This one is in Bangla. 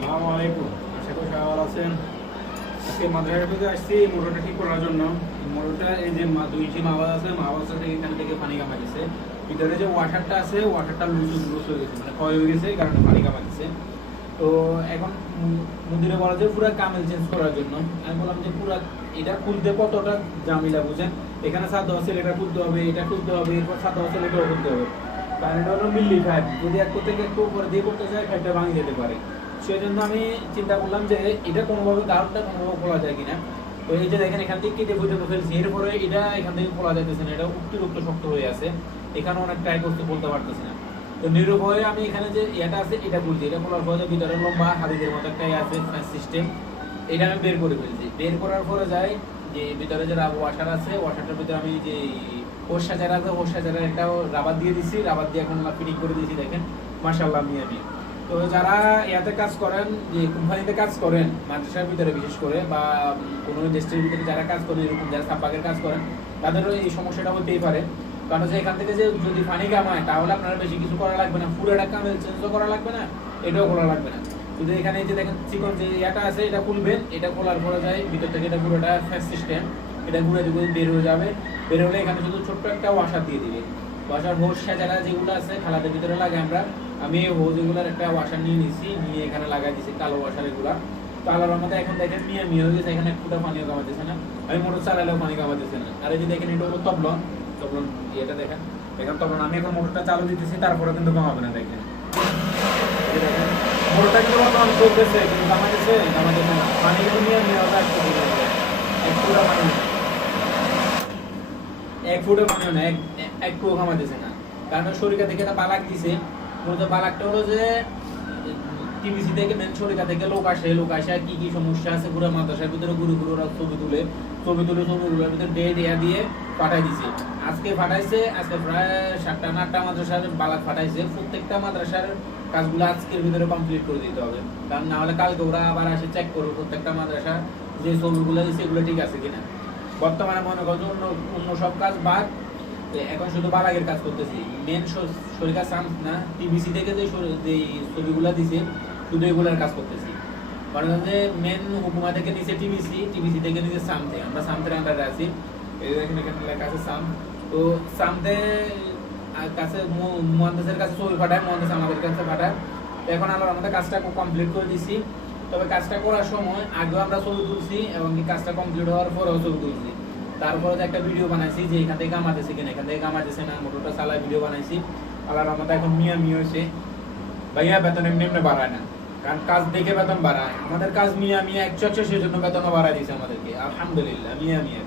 সালাম আলাইকুম। আশা করি সবাই আছেন। আজকে মাদ্রাসাতে আসছি মোটরটা ঠিক করার জন্য। মোটরটা এই যে দুই ইঞ্চি মাওয়া আছে মাওয়া থেকে এখান থেকে পানি কামা গেছে ভিতরে যে ওয়াটারটা আছে, ওয়াটারটা লুজ লুজ হয়ে গেছে মানে ক্ষয় হয়ে গেছে কারণে পানি কামা গেছে তো এখন মু- মুদিরে বলা যে পুরো কামেল চেঞ্জ করার জন্য। আমি বললাম যে পুরো এটা খুলতে কতটা জামিলা বুঝেন? এখানে সাত দশ এটা খুলতে হবে, এটা খুলতে হবে, এরপর সাত দশ এটাও খুলতে হবে। কারণ হলো মিল্লি ফাইভ যদি এক থেকে একটু উপরে দিয়ে করতে চাই ফাইভটা ভাঙে যেতে পারে। সেই জন্য আমি চিন্তা করলাম যে এটা কোনোভাবে কারণটা কোনোভাবে খোলা যায় কিনা। তো এই যে দেখেন, এখান থেকে কেটে ফুটে ফেলছি। এরপরে এটা এখান থেকে খোলা যাইতেছে না। এটা অতিরিক্ত শক্ত হয়ে আছে। এখানে অনেক ট্রাই করতে বলতে পারতেছি না। তো নিরুভয়ে আমি এখানে যে এটা আছে, এটা খুলছি। এটা খোলার পরে ভিতরে লম্বা হাতিদের মতো একটা ইয়ে আছে সিস্টেম এটা আমি বের করে ফেলছি। বের করার পরে যাই, যে ভিতরে যে ওয়াশার আছে ওয়াশারটার ভিতরে আমি যে হোস সাজার আছে, হোস সাজারের একটা রাবার দিয়ে দিছি। রাবার দিয়ে এখন ফিটিং করে দিয়েছি, দেখেন। মাশাল্লাহ আমি আমি তো যারা ইয়াতে কাজ করেন, যে কোম্পানিতে কাজ করেন, মাদ্রাসার ভিতরে বিশেষ করে, বা কোনো ইন্ডাস্ট্রির ভিতরে যারা কাজ করেন, এরকম যারা সাব্বাকের কাজ করেন, তাদেরও এই সমস্যাটা হতেই পারে। কারণ হচ্ছে এখান থেকে যে যদি পানি কামায়, তাহলে আপনারা বেশি কিছু করা লাগবে না। পুরোটা কামে, চেঞ্জও করা লাগবে না, এটাও করা লাগবে না। যদি এখানে যে দেখেন, চিকন যে ইয়াটা আছে, এটা খুলবেন এটা খোলার পরে যায়, ভিতর থেকে এটা পুরোটা ফ্যাস সিস্টেম, এটা ঘুরে দিকে বের হয়ে যাবে। বের হলে এখানে শুধু ছোট্ট একটা ওয়াশার দিয়ে দিবে। ওয়াশার হোস সাজারা যেগুলো আছে, খালাদের ভিতরে লাগে আমরা। আমি এই একটা ওয়াশার নিয়ে নিছি, নিয়ে এখানে লাগাই দিছি কালো ওয়াশার এগুলা। আল্লাহর রহমতে এখন দেখেন মিয়া মিয়া হয়ে গেছে, এখানে এক ফুটা পানিও কামাতেছে না। আমি মোটর চালালেও পানি কামাতেছে না। আর এই যে দেখেন, এটা হলো তবলন। তবলন, ইয়েটা দেখেন। দেখেন তবলন, আমি এখন মোটরটা চালু দিতেছি তারপরে কিন্তু কমাবে না, দেখেন। মোটরটা কিন্তু বর্তমান কিন্তু কামাতেছে কামাতেছে না। পানি কিন্তু মিয়া আসছে এক পানি এক ফুটে পানিও না, এক কুয়ো কামাতেছে না। কারণ শরীর থেকে একটা বালাক দিছে। মূলত বালাকটা হলো যে টিভিসি থেকে মেন শরীর থেকে লোক আসে লোক আসে কি কি সমস্যা আছে পুরো মাদ্রাসার ভিতরে গুরু গুরু ওরা ছবি তুলে ছবি তুলে ছবিগুলোর ভিতরে ডে দেয়া দিয়ে পাঠাই দিছে। আজকে পাঠাইছে, আজকে প্রায় সাতটা আটটা মাদ্রাসার বালাক পাঠাইছে। প্রত্যেকটা মাদ্রাসার কাজগুলো আজকের ভিতরে কমপ্লিট করে দিতে হবে। কারণ না হলে কালকে ওরা আবার আসে চেক করবে প্রত্যেকটা মাদ্রাসা যে ছবিগুলো দিছে, এগুলো ঠিক আছে কিনা। বর্তমানে মনে করো অন্য অন্য সব কাজ বাদ এখন শুধু বালাগের কাজ করতেছি। মেন শরীর সাম না টিভিসি থেকে যে যে ছবিগুলা দিছে, শুধু এগুলার কাজ করতেছি। করেন যে মেন হুকুমা থেকে নিচে টিভিসি টিভিসি থেকে নিচে সামথে আমরা সামথের আন্ডারে আছি। দেখেন এখানে লেখা আছে সাম। তো আর কাছে মু- মুহাদ্দিসের কাছে ছবি পাঠায়, মুহাদ্দিস আমাদের কাছে পাঠায়। এখন আমরা আমাদের কাজটা কমপ্লিট করে দিছি। তবে কাজটা করার সময় আগেও আমরা ছবি তুলছি এবং কাজটা কমপ্লিট হওয়ার পরেও ছবি তুলছি। তারপরে যে একটা ভিডিও বানাইছি যে এখান থেকে কামাতেছে কিনা, এখান থেকে কামাতেছে না, মোটরটা চালায় ভিডিও বানাইছি। আল্লাহ আমাদের এখন মিয়া মিয়া হয়েছে। ভাইয়া বেতন এমনি এমনি বাড়ায় না, কারণ কাজ দেখে বেতন বাড়ায়। আমাদের কাজ মিয়া মিয়া একশো সেই জন্য বেতনও বাড়ায় দিয়েছে আমাদেরকে। আলহামদুলিল্লাহ, মিয়া মিয়া